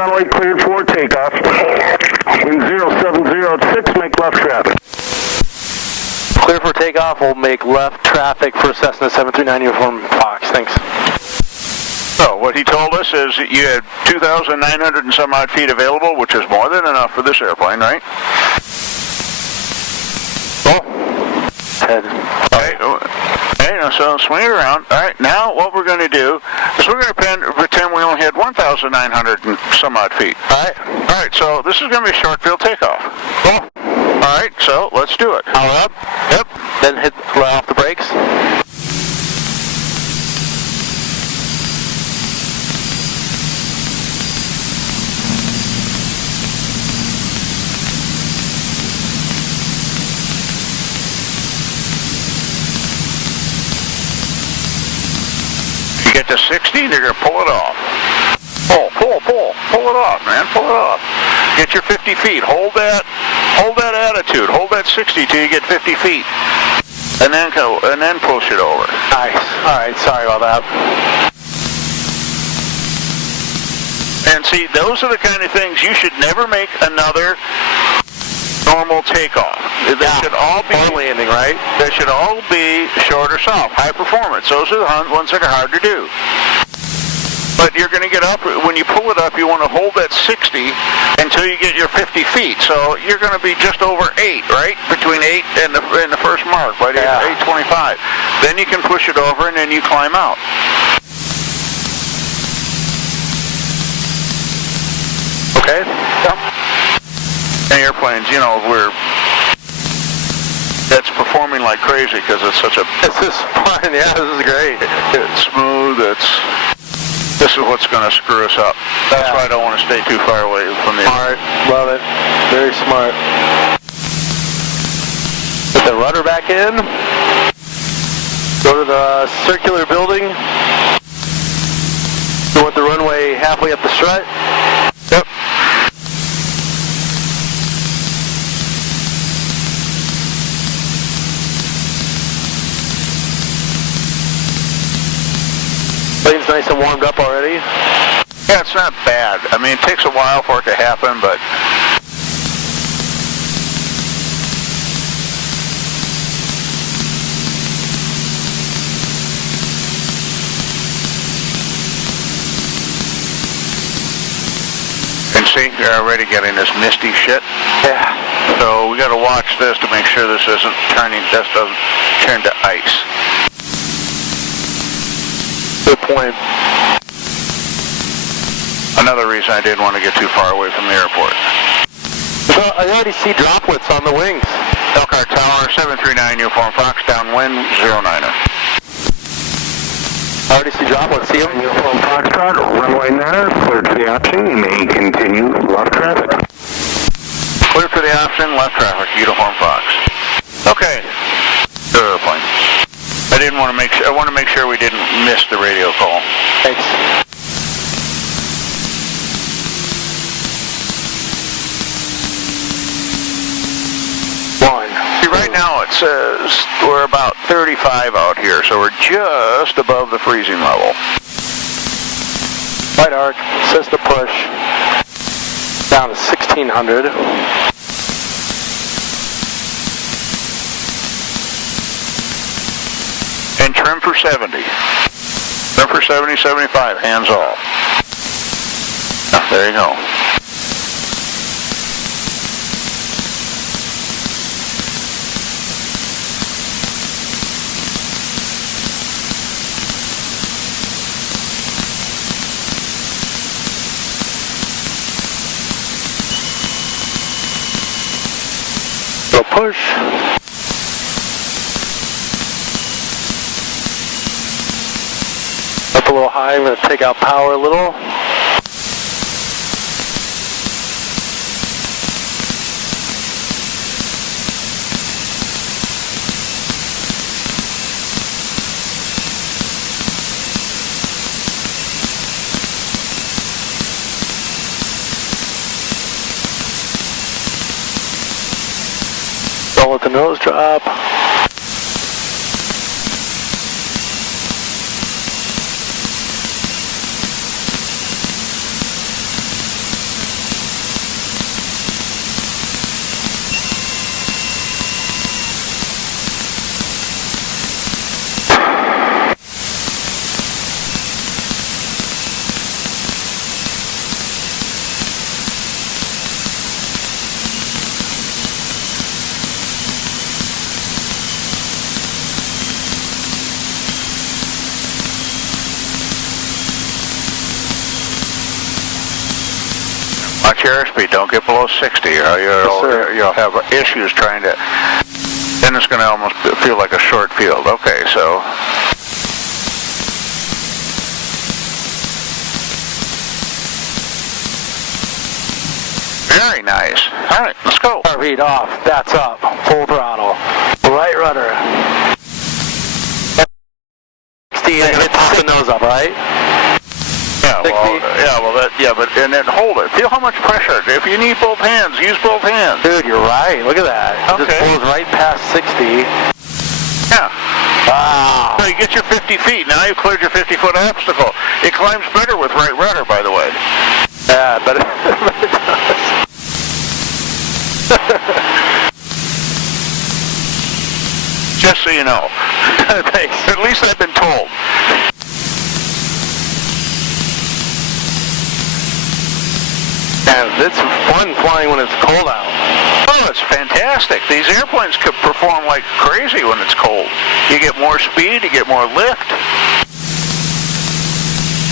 Runway cleared for takeoff. Wind 0706, make left traffic. Clear for takeoff, we'll make left traffic for Cessna 739 Uniform Fox, thanks. So what he told us is that you had 2,900 and some odd feet available, which is more than enough for this airplane, right? Head. Okay, now, so swing it around. All right, now what we're going to do is we're going to pretend we only had 1,900 and some odd feet. All right, so this is going to be a short field takeoff. Cool. All right, so let's do it. Power up. Yep. Then let off the brakes. You get to 60, you're going to pull it off. Pull it off, man, pull it off. Get your 50 feet, hold that attitude, hold that 60 till you get 50 feet. And then go, and then push it over. Nice. All right, sorry about that. And see, those are the kind of things you should never make another normal takeoff. They should all be landing, right? They should all be short or soft, high performance. Those are the ones that are hard to do. But you're going to get up, when you pull it up, you want to hold that 60 until you get your 50 feet. So you're going to be just over 8, right? Between 8 and the first mark, right? 825. Then you can push it over and then you climb out. Okay. Yep. And airplanes, you know, that's performing like crazy because it's such a... This is fun, yeah, this is great. It's smooth, this is what's going to screw us up. That's why I don't want to stay too far away from the... Smart, love it, very smart. Put the rudder back in. Go to the circular building. Go with the runway halfway up the strut. Yep. Plane's nice and warmed up already. Yeah, it's not bad. I mean, it takes a while for it to happen, but... And see, you're already getting this misty shit. Yeah. So we got to watch this to make sure this doesn't turn to ice. Good point. Another reason I didn't want to get too far away from the airport. So I already see droplets on the wings. Elkhart Tower, 739 Uniform Fox, downwind, 09er. I already see droplets. See them? Uniform Foxtrot, runway 9er, cleared for the option. You may continue left traffic. Clear for the option, left traffic, Uniform Fox. Okay. Good airplane. I want to make sure we didn't miss the radio call. Thanks. See, right now it says we're about 35 out here, so we're just above the freezing level. Right arc, says the push. Down to 1600. And trim for 70. Trim for 70, 75, hands off. There you go. So push. Up a little high, I'm going to take out power a little. Don't let the nose drop. Watch your airspeed. Don't get below 60, or you'll have issues trying to. Then it's going to almost feel like a short field. Okay, so. Very nice. All right, let's go. Read off. That's up. Full throttle. Right rudder. 60 and hit the nose up, right? And then hold it. Feel how much pressure. If you need both hands, use both hands. Dude, you're right. Look at that. It just pulls right past 60. Yeah. Wow. So you get your 50 feet. Now you've cleared your 50-foot obstacle. It climbs better with right rudder, by the way. Yeah, but it Just so you know. Thanks. At least I've been told. And it's fun flying when it's cold out. Oh, it's fantastic. These airplanes could perform like crazy when it's cold. You get more speed, you get more lift.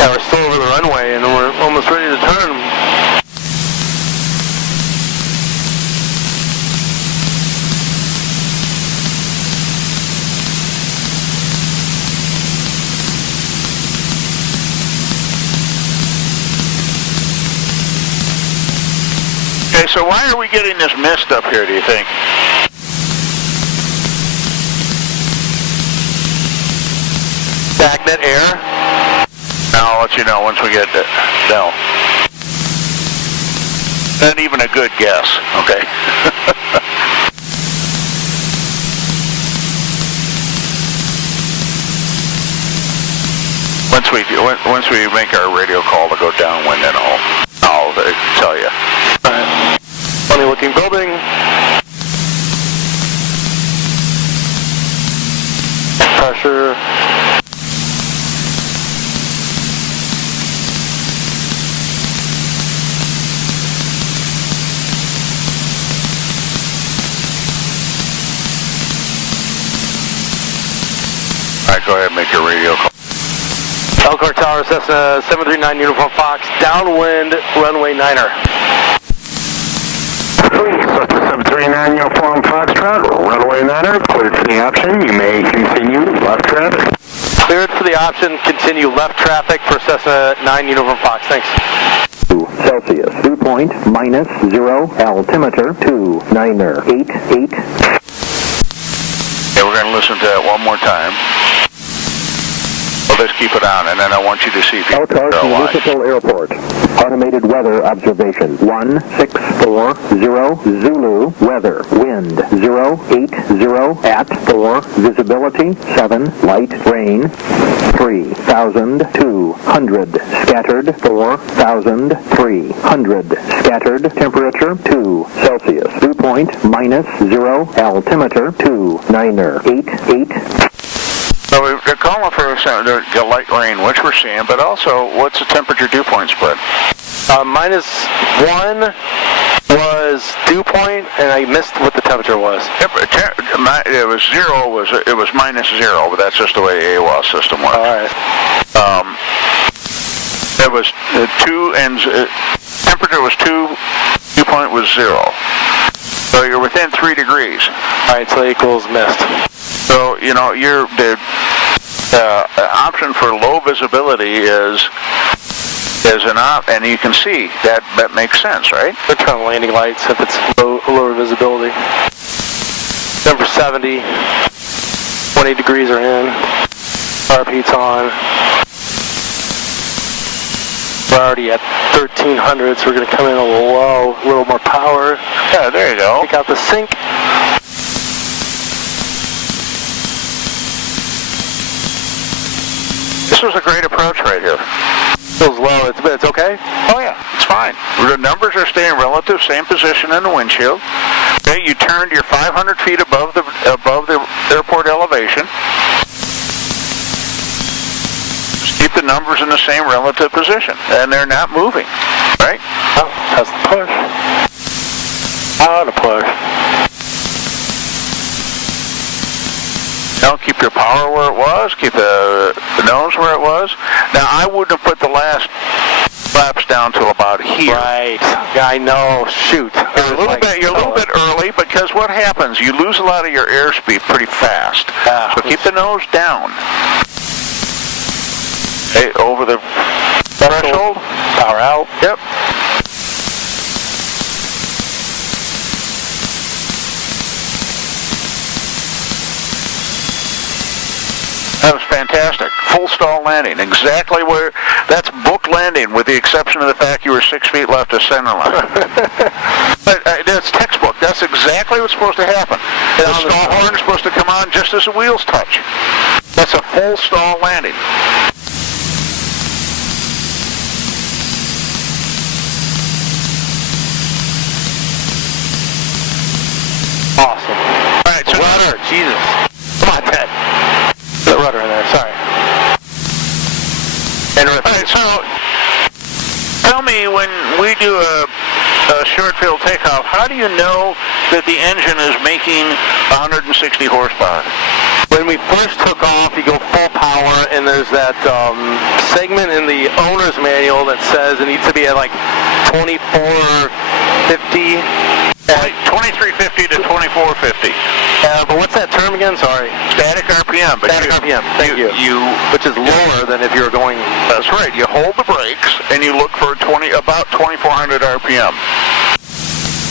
Yeah, we're still over the runway and we're almost ready to turn. Okay, so why are we getting this mist up here, do you think? Stagnant air? I'll let you know once we get it. No. Not even a good guess, okay? Once we make our radio call to go downwind, then I'll tell you. All right. Funny looking building. Pressure. All right, go ahead and make your radio call. Elkhart Tower, Cessna 739 Uniform Fox, downwind, runway 9er. Cessna 739 Uniform Foxtrot, runway 9er, cleared for the option. You may continue left traffic. Cleared for the option, continue left traffic for Cessna 9 Uniform Fox. Thanks. Celsius, dew point -0, altimeter 29er, 88. Okay, we're going to listen to that one more time. Well, let's keep it on, and then I want you to see if you Elkhart Municipal Airport. Automated weather observation. 1640 Zulu. Weather. Wind 080 at 4. Visibility 7. Light rain 3,200. Scattered 4,300. Scattered. Temperature 2 Celsius. Dew point -0. Altimeter 29er. 88. So they're calling for the light rain, which we're seeing, but also, what's the temperature dew point spread? -1 was dew point, and I missed what the temperature was. It was -0, but that's just the way the AWOS system works. All right. It was 2 and temperature was 2, dew point was 0. So you're within 3 degrees. All right, so equals missed. So, you know, the option for low visibility is and you can see that makes sense, right? They're turn landing lights if it's lower visibility. Number 70, 20 degrees are in, carb heat's on. We're already at 1300, so we're going to come in a little low, a little more power. Yeah, there you go. Take out the sink. This was a great approach right here. Feels low. It's okay? Oh, yeah. It's fine. The numbers are staying relative, same position in the windshield. Okay, you turned your 500 feet above the airport elevation. Just keep the numbers in the same relative position, and they're not moving, right? Oh, that's the push. How to push. Now keep your power where it was, keep the nose where it was. Now I wouldn't have put the last flaps down till about here. Right. Yeah, I know. Shoot. You're a little bit early because what happens? You lose a lot of your airspeed pretty fast. So keep the nose down. Hey, over the threshold. Power out. Yep. That was fantastic. Full stall landing. Exactly where, that's book landing with the exception of the fact you were 6 feet left of center line. But that's textbook. That's exactly what's supposed to happen. The stall horn is supposed to come on just as the wheels touch. That's a full stall landing. Awesome. All right, so Rudder. Jesus. Come on, Ted. Put the rudder in there. Sorry. all right, so tell me, when we do a short field takeoff, how do you know that the engine is making 160 horsepower? When we first took off, you go full power, and there's that segment in the owner's manual that says it needs to be at like 2450. 2350 to 2450. But what's that term again? Sorry. Static RPM. But Static RPM. Thank you. Which is lower than if you were going. That's right. You hold the brakes and you look for about 2400 RPM.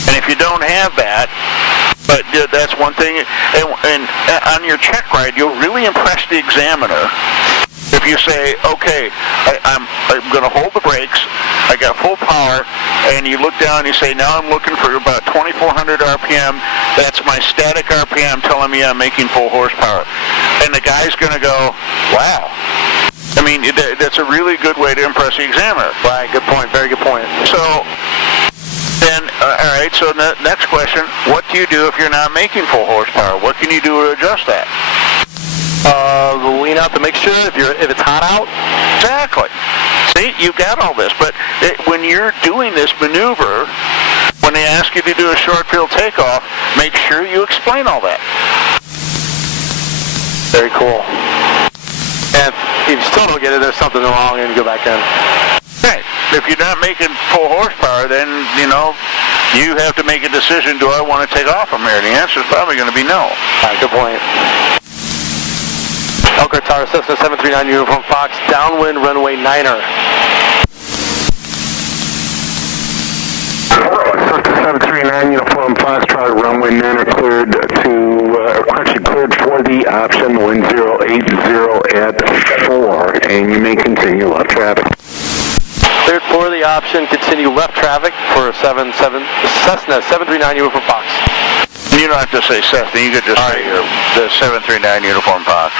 And if you don't have that, but that's one thing. And on your check ride, you'll really impress the examiner if you say, okay, I'm going to hold the brakes, I got full power, and you look down and you say, now I'm looking for about 2400 RPM, that's my static RPM telling me I'm making full horsepower. And the guy's going to go, wow. I mean, that's a really good way to impress the examiner. Right, good point, very good point. So, then, all right, so next question, what do you do if you're not making full horsepower? What can you do to adjust that? Lean out to make sure if it's hot out. Exactly. See, you got all this, but when you're doing this maneuver, when they ask you to do a short field takeoff, make sure you explain all that. Very cool. And if you still don't get it, there's something wrong, and you go back in. Right. If you're not making full horsepower, then, you have to make a decision, do I want to take off from here? The answer is probably going to be no. All right, good point. Elker Tower, Cessna 739 Uniform Fox, downwind runway 9er. Cessna 739 Uniform Foxtrot, runway 9er cleared cleared for the option, wind 080 at 4, and you may continue left traffic. Cleared for the option, continue left traffic for Cessna 739 Uniform Fox. You don't have to say Cessna, you could just say the 739 Uniform Fox.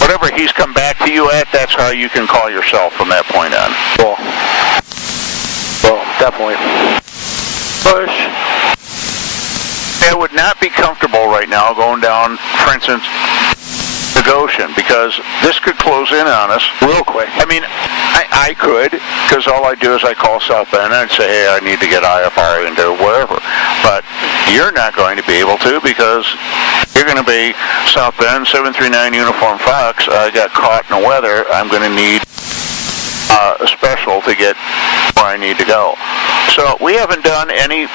Whatever he's come back to you at, that's how you can call yourself from that point on. Cool. Well, definitely. Push. I would not be comfortable right now going down, for instance, the Goshen, because this could close in on us real quick. I mean, I could, because all I do is I call South Bend and I'd say, hey, I need to get IFR into wherever. But you're not going to be able to, because you're going to be South Bend, 739 Uniform Fox. I got caught in the weather. I'm going to need a special to get where I need to go. So we haven't done any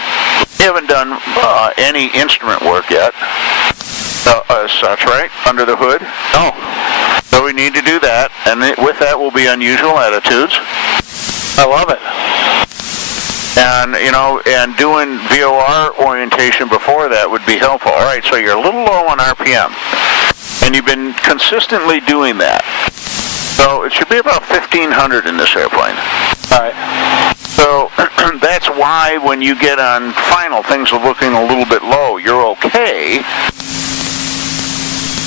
instrument work yet. As such, right? Under the hood? No. So we need to do that, and with that will be unusual attitudes. I love it. And, and doing VOR orientation before that would be helpful. All right, so you're a little low on RPM, and you've been consistently doing that. So it should be about 1,500 in this airplane. All right. So that's why when you get on final, things are looking a little bit low. You're okay.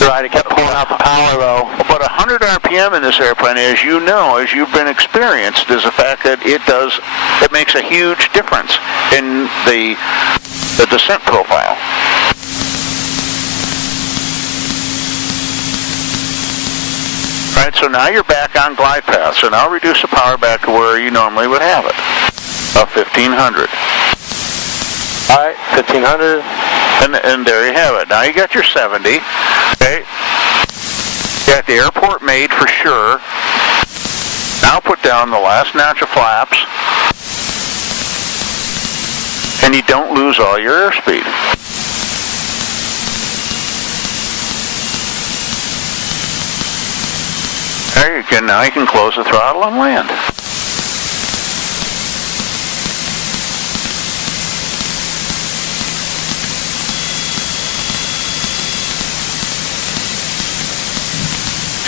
Right, it kept pulling out the power, though. But 100 RPM in this airplane, as you know, as you've been experienced, is the fact that it makes a huge difference in the descent profile. Right, so now you're back on glide path. So now reduce the power back to where you normally would have it, of 1,500. All right, 1,500. And there you have it. Now you got your 70. Okay. You got the airport made for sure. Now put down the last notch of flaps. and you don't lose all your airspeed. There you can, now you can close the throttle and land.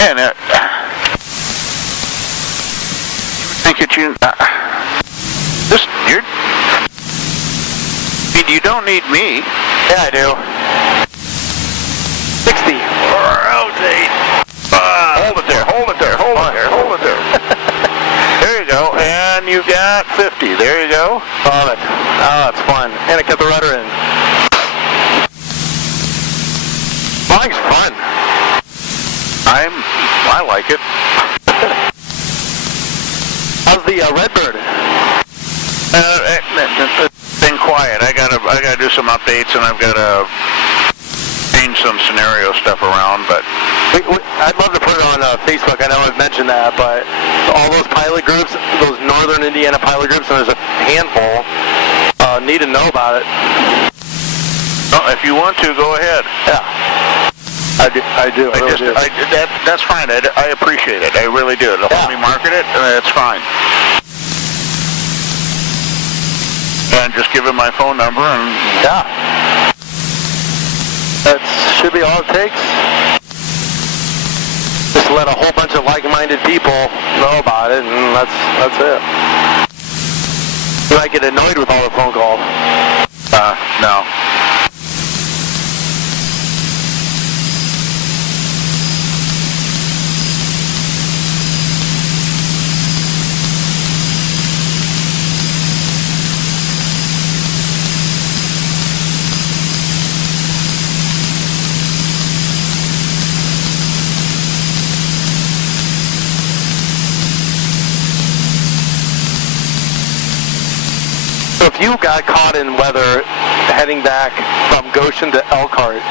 And you think that you don't need me. Yeah, I do. 60. Rotate. Hold it there, hold it there, hold it there, hold it there. There you go, and you got 50. There you go. Love it. Oh, it's fun. And I kept the rudder in. Flying's fun. I like it. How's the Redbird? It's been quiet. I gotta do some updates, and I've gotta change some scenario stuff around. But I'd love to put it on Facebook. I know I've mentioned that, but all those pilot groups, those Northern Indiana pilot groups, and there's a handful, need to know about it. Well, if you want to, go ahead. Yeah. I do. That's fine. I appreciate it. I really do. To help me market it, it's fine. And just give him my phone number and... Yeah. That should be all it takes. Just let a whole bunch of like-minded people know about it, and that's it. You might get annoyed with all the phone calls. No. So if you got caught in weather heading back from Goshen to Elkhart,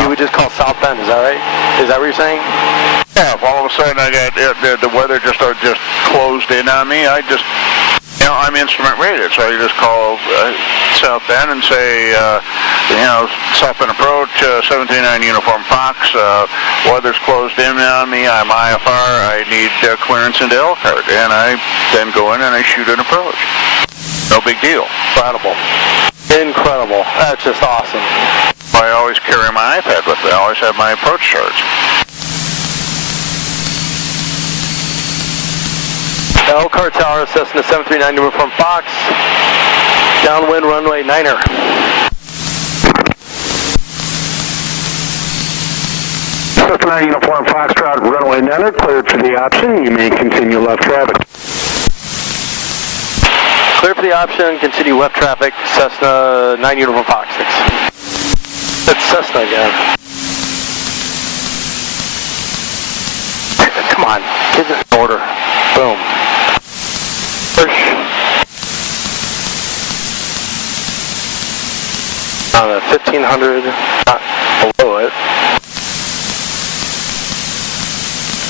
you would just call South Bend, is that right? Is that what you're saying? Yeah, if all of a sudden I got the weather just closed in on me, I just, I'm instrument rated, so I just call South Bend and say, South Bend approach, 179 Uniform Fox, weather's closed in on me, I'm IFR, I need clearance into Elkhart, and I then go in and I shoot an approach. No big deal. Incredible. That's just awesome. I always carry my iPad with me. I always have my approach charts. Elkhart Tower, Cessna 739 Uniform Fox, downwind runway 9er. Cessna Uniform Foxtrot, runway 9er, cleared for the option. You may continue left traffic. Clear for the option, continue left traffic, Cessna 9 Uniform Fox 6. That's Cessna again. Come on, get this in order. Boom. Push. On the 1500, not below it.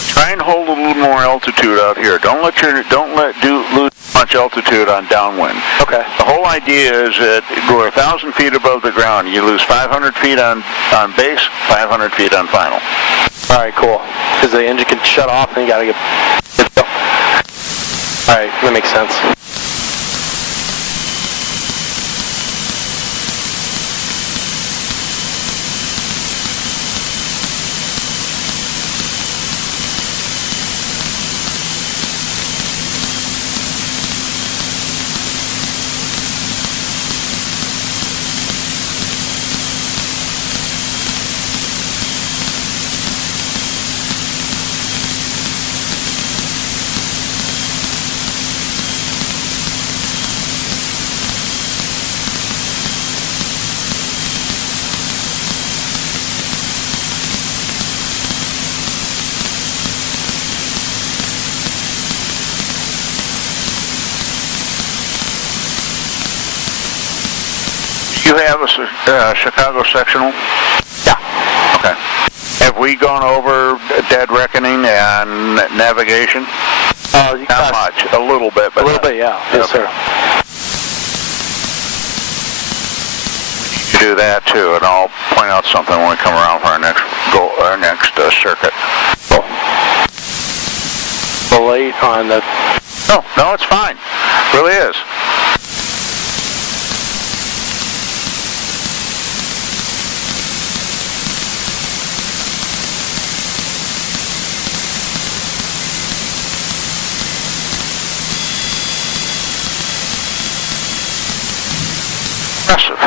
Try and hold a little more altitude out here. Don't lose much altitude on downwind. Okay. The whole idea is that we're 1,000 feet above the ground. You lose 500 feet on base, 500 feet on final. All right, cool. Because the engine can shut off and you gotta get. All right, that makes sense. You have a Chicago sectional? Yeah. Okay. Have we gone over dead reckoning and navigation? Not much. A little bit, but a little bit, yeah. Yes, sir. Do that too, and I'll point out something when we come around for our next circuit. Cool. A little late on the... No, it's fine. Really is. Impressive.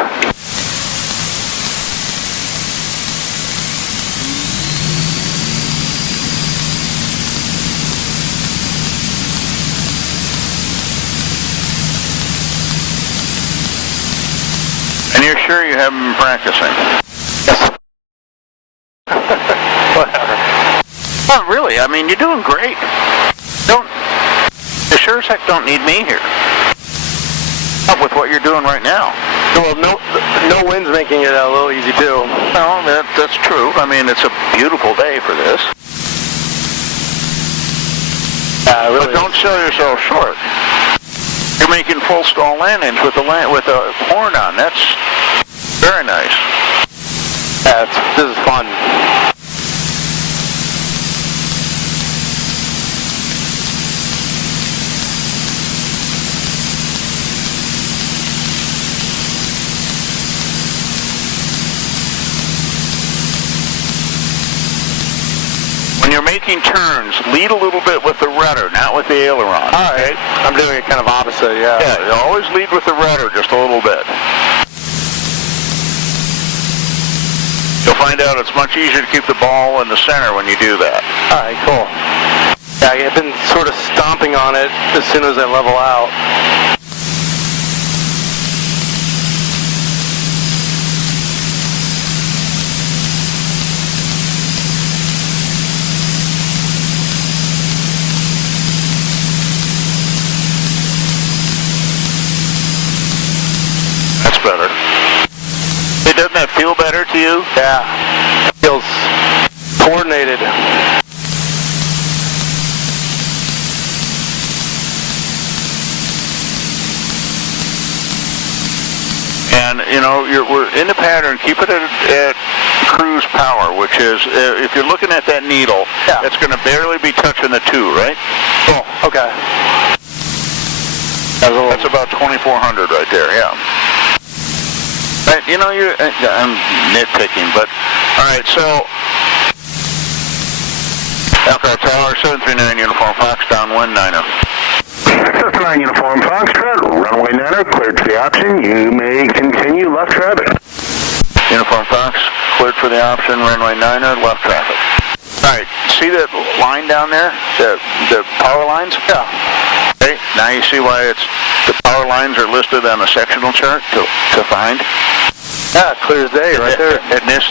And you're sure you haven't been practicing? Yes. Whatever. Well, really, I mean, you're doing great. You sure as heck don't need me here. Not with what you're doing right now. Well, no wind's making it a little easy too. No, that's true. I mean, it's a beautiful day for this. Really But don't sell yourself short. You're making full stall landings with a horn on. That's very nice. Yeah, this is fun. When you're making turns, lead a little bit with the rudder, not with the aileron. All right. I'm doing it kind of opposite, yeah. Yeah, you always lead with the rudder just a little bit. You'll find out it's much easier to keep the ball in the center when you do that. All right, cool. Yeah, I've been sort of stomping on it as soon as I level out. That's better. Hey, doesn't that feel better to you? Yeah, it feels coordinated. And, you know, we're in the pattern. Keep it at cruise power, which is, if you're looking at that needle, Yeah. it's going to barely be touching the 2, right? Oh, okay. That's about 2,400 right there, yeah. Right, you know, I'm nitpicking, but, all right, so, aircraft tower, 739 Uniform Fox, downwind, 9er. 739 Uniform Foxtrot, runway 9er, cleared for the option. You may continue left traffic. Uniform Fox, cleared for the option, runway 9er, left traffic. All right, see that line down there, the power lines? Yeah. Okay, now you see why the power lines are listed on a sectional chart to find? Yeah, clear as day right there. And this,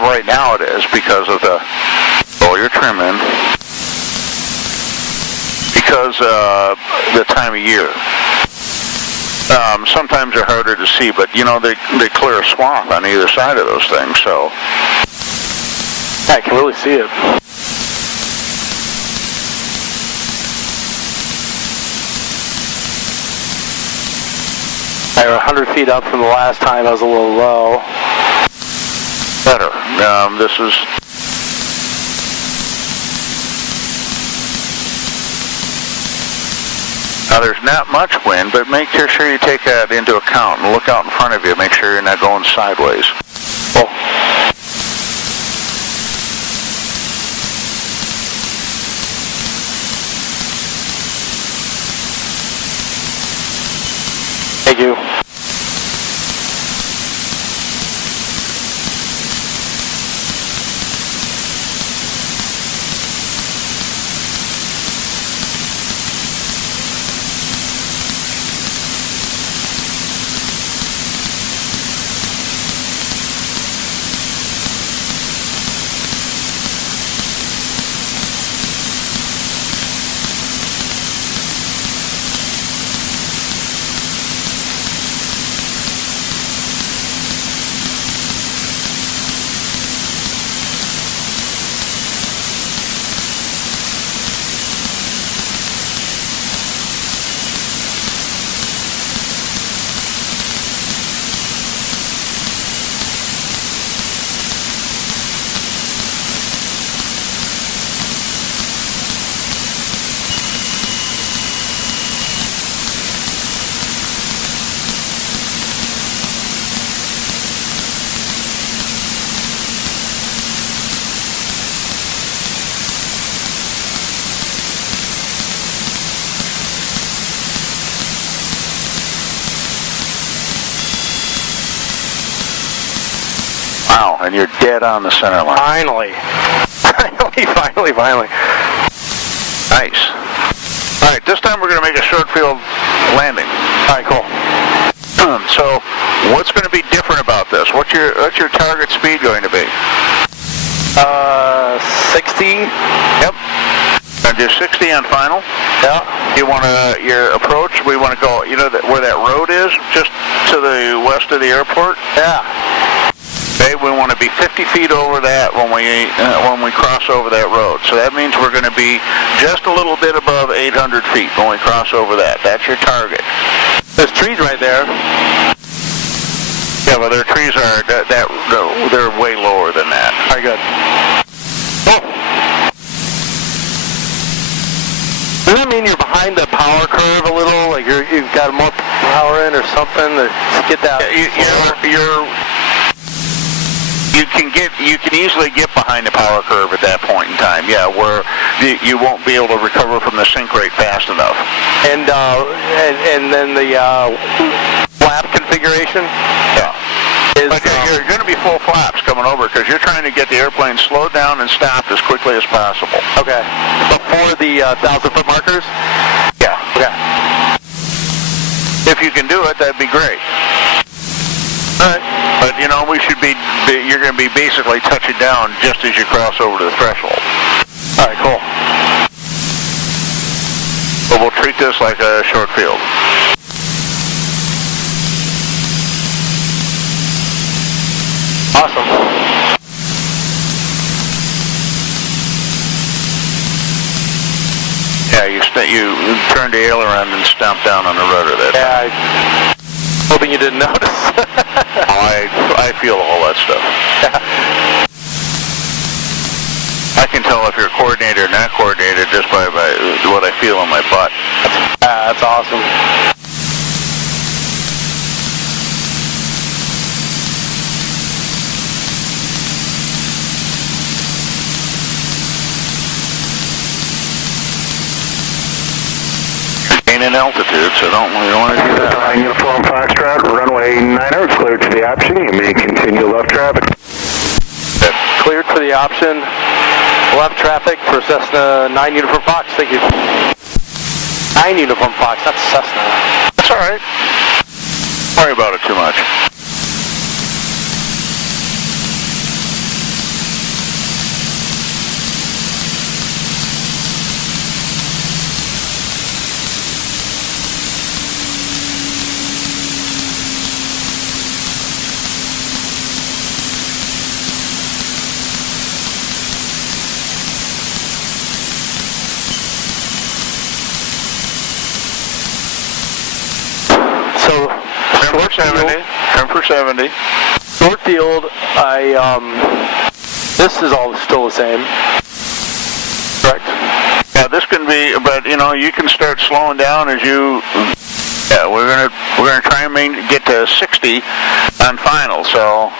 right now it is because of your trim in, because the time of year. Sometimes they're harder to see, but you know, they clear a swath on either side of those things, so. Yeah, I can really see it. We're 100 feet up from the last time. I was a little low. Better. This is. Now there's not much wind, but make sure you take that into account and look out in front of you. Make sure you're not going sideways. Oh. Thank you. and you're dead on the center line. Finally. Finally. Nice. All right, this time we're going to make a short field landing. All right, cool. So, what's going to be different about this? What's your target speed going to be? 60. Yep. And do 60 on final? Yeah. You want your approach, we want to go, where that road is, just to the west of the airport? Yeah. Okay, we want to be 50 feet over that when we cross over that road. So that means we're going to be just a little bit above 800 feet when we cross over that. That's your target. There's trees right there. Yeah, well, their trees are, they're way lower than that. All right, good. Does that mean you're behind the power curve a little? Like you've got more power in or something to get that? You can easily get behind the power curve at that point in time. Yeah, where you won't be able to recover from the sink rate fast enough. And then the flap configuration. Yeah. But you're going to be full flaps coming over because you're trying to get the airplane slowed down and stopped as quickly as possible. Okay. Before the 1,000-foot markers? Yeah. Okay. If you can do it, that'd be great. All right. But, you're going to be basically touching down just as you cross over to the threshold. All right, cool. But we'll treat this like a short field. Awesome. Yeah, you turned the aileron and stomped down on the rudder that time. Yeah, hoping you didn't notice. I feel all that stuff. I can tell if you're coordinated or not coordinated just by what I feel in my butt. That's awesome. In altitude, so don't want to do that. Uniform Foxtrot, runway 90 is cleared to the option. You may continue left traffic. Cleared for the option. Left traffic for Cessna 9 Uniform Fox. Thank you. 9 Uniform Fox, not Cessna. That's all right. Don't worry about it too much. Turn for 70. Short field, this is all still the same. Correct. Yeah, this can be, but you can start slowing down as you. Yeah, we're gonna try and get to 60 on final. So.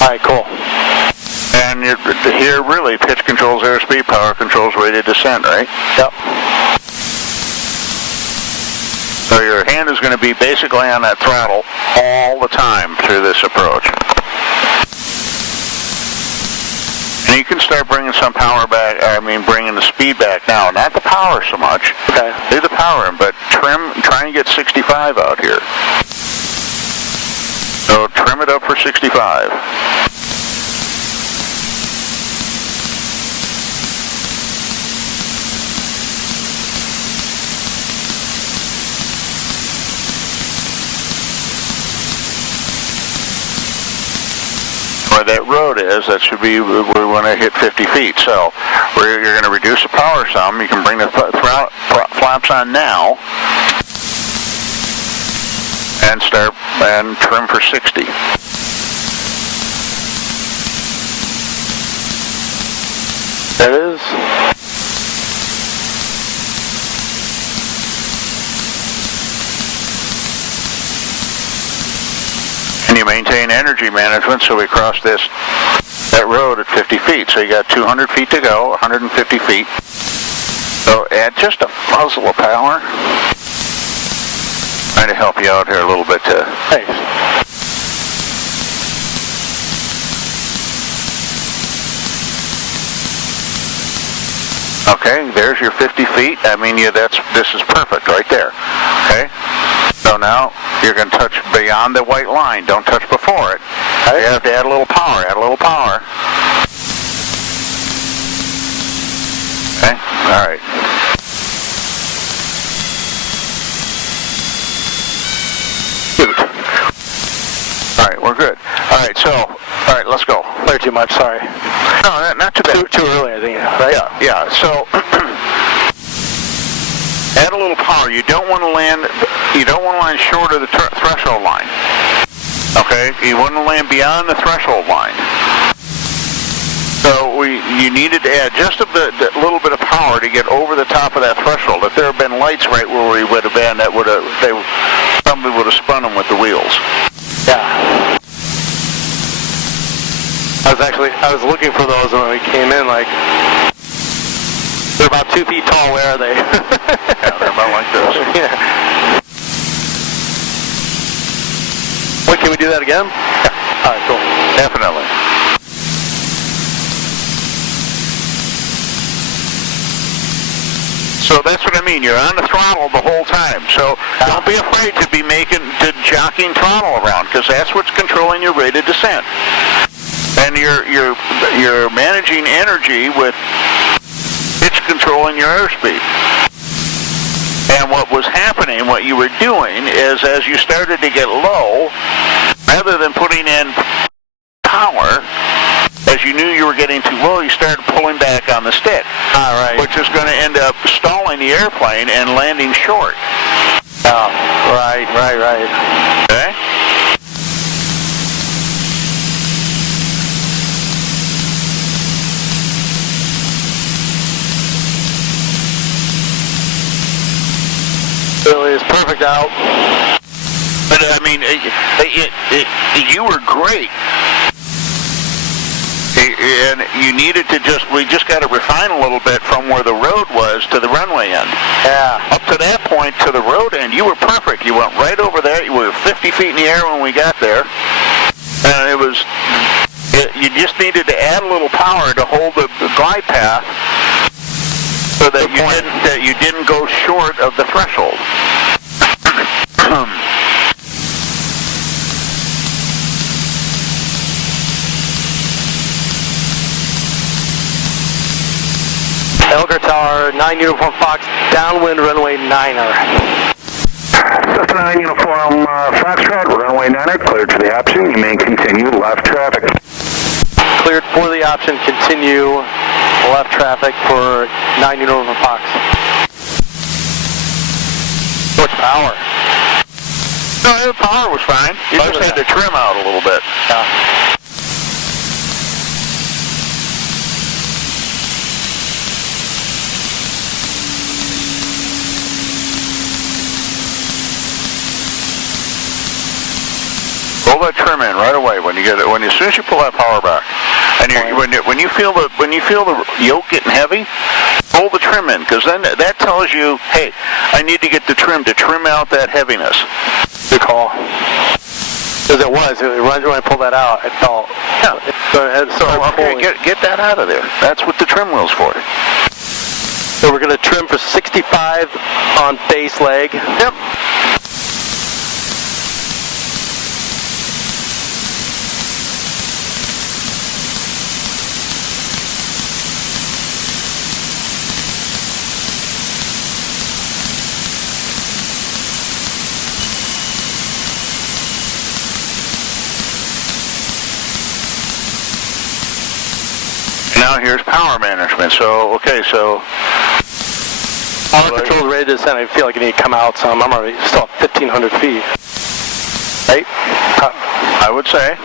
All right, cool. And here, really, pitch controls airspeed, power controls rate of descent, right? Yep. So your hand is going to be basically on that throttle all the time through this approach. And you can start bringing some power back, bringing the speed back now. Not the power so much. Okay. Leave the power in, but try and get 65 out here. So trim it up for 65. Where that road is, that should be where we want to hit 50 feet. So you're going to reduce the power some. You can bring the flaps on now and start and trim for 60. There it is. And you maintain energy management, so we cross that road at 50 feet. So you got 200 feet to go, 150 feet. So add just a muzzle of power. Trying to help you out here a little bit too. Thanks. Okay, there's your 50 feet. I mean, this is perfect right there. Okay? So now you're going to touch beyond the white line. Don't touch before it. You have to add a little power. Add a little power. Okay? All right. Shoot. All right, we're good. All right, let's go. Way too much, sorry. No, not too bad. Too early, I think, right? Yeah. So add a little power. You don't want to land short of the threshold line. Okay? You want to land beyond the threshold line. So you needed to add just a little bit of power to get over the top of that threshold. If there had been lights right where we would have been, somebody would have spun them with the wheels. Yeah. I was looking for those when we came in, like, they're about 2 feet tall. Where are they? Yeah, they're about like this. Yeah. Wait, can we do that again? Yeah. All right, cool. Definitely. So that's what I mean. You're on the throttle the whole time. So don't be afraid to be jockeying throttle around, because that's what's controlling your rate of descent. And you're managing energy with pitch control and your airspeed. And what was happening, what you were doing, is as you started to get low, rather than putting in power, as you knew you were getting too low, you started pulling back on the stick. All right. Which is going to end up stalling the airplane and landing short. Oh, right. Okay? Really is perfect out. But I mean, you were great. And you needed to we just got to refine a little bit from where the road was to the runway end. Yeah. Up to that point, to the road end, you were perfect. You went right over there. You were 50 feet in the air when we got there. And you just needed to add a little power to hold the glide path so that you didn't go short of the threshold. Elgar Tower, 9 Uniform Fox, downwind runway 9er. Cessna 9 Uniform Foxtrot, runway 9er, cleared for the option. You may continue left traffic. Cleared for the option, continue left traffic for 9 Uniform Fox. So much power. No, the power was fine. You just had to trim out a little bit. Yeah. Roll that trim in right away when you get it. As soon as you pull that power back, and when you feel the yoke getting heavy, pull the trim in, because then that tells you, hey, I need to get the trim to trim out that heaviness. Good call. Because it was right when I pulled that out, it felt. Yeah. So okay, get that out of there. That's what the trim wheel's for. So we're going to trim for 65 on base leg. Yep. Now here's power management. So, okay, so... Auto control ready to descend. I feel like I need to come out some. I'm already still at 1,500 feet. Right? I would say.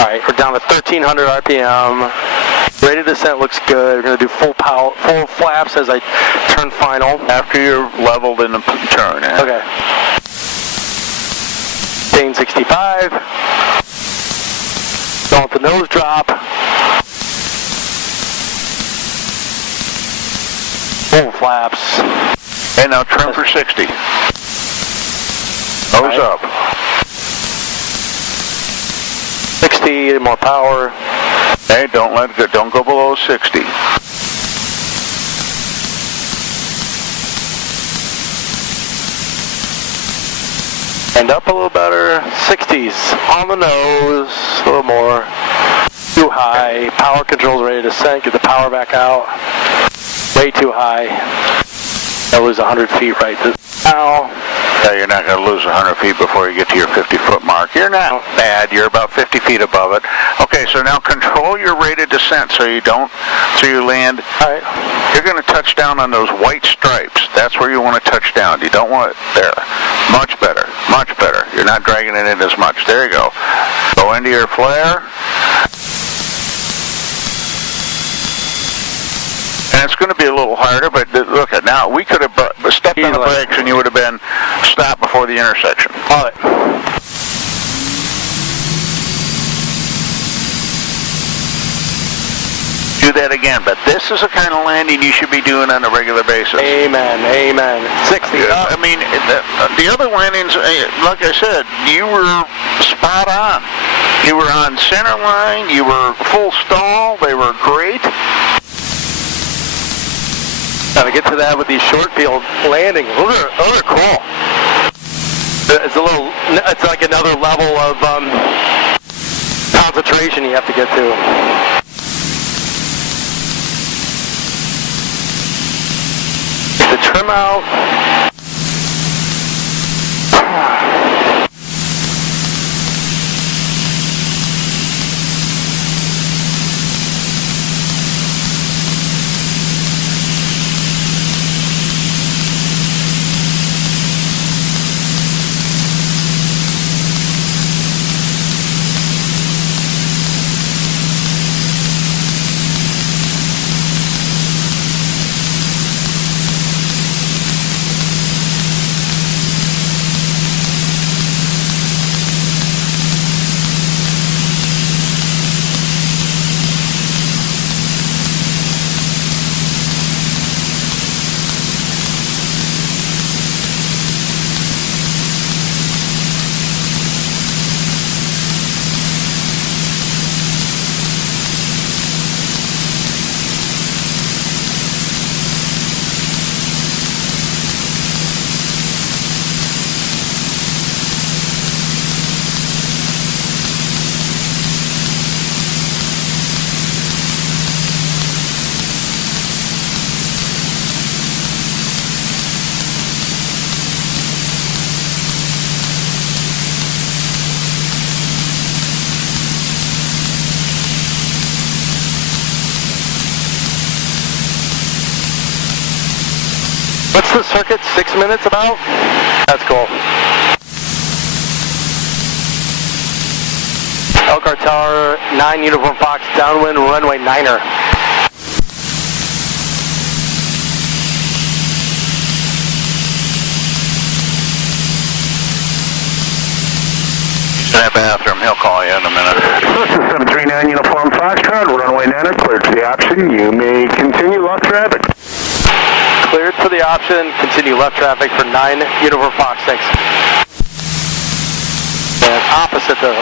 All right, we're down to 1,300 RPM. Ready to descent looks good. We're going to do full flaps as I turn final. After you're leveled in the turn. Eh? Okay. Gain 65. Don't let the nose drop. Full flaps. And now trim for 60. Nose up. 60, more power. Hey, don't go below 60. And up a little better. 60s on the nose. A little more. Too high. Power control's ready to sink. Get the power back out. Way too high. I'll lose 100 feet right now. Yeah, you're not going to lose 100 feet before you get to your 50-foot mark. You're not bad. You're about 50 feet above it. Okay, so now control your rate of descent so you land. All right. You're going to touch down on those white stripes. That's where you want to touch down. You don't want it there. Much better. Much better. You're not dragging it in as much. There you go. Go into your flare. And it's going to be a little harder, but look at now. We could have stepped on the brakes and you would have been stopped before the intersection. All right. Do that again, but this is the kind of landing you should be doing on a regular basis. Amen. Amen. 60. I mean, the other landings, like I said, you were spot on. You were on center line. You were full stall. They were great. Gotta get to that with these short field landings. Those are cool. It's like another level of concentration you have to get to. Get the trim out. What's the circuit? 6 minutes about? That's cool. Elkhart Tower, 9 Uniform Fox, downwind, runway 9er. In that bathroom, he'll call you in a minute. This is 739 Uniform Foxtrot, runway 9er, cleared to the option. You may continue left traffic. Cleared for the option, continue left traffic for 9 Uniform Fox, thanks. And opposite the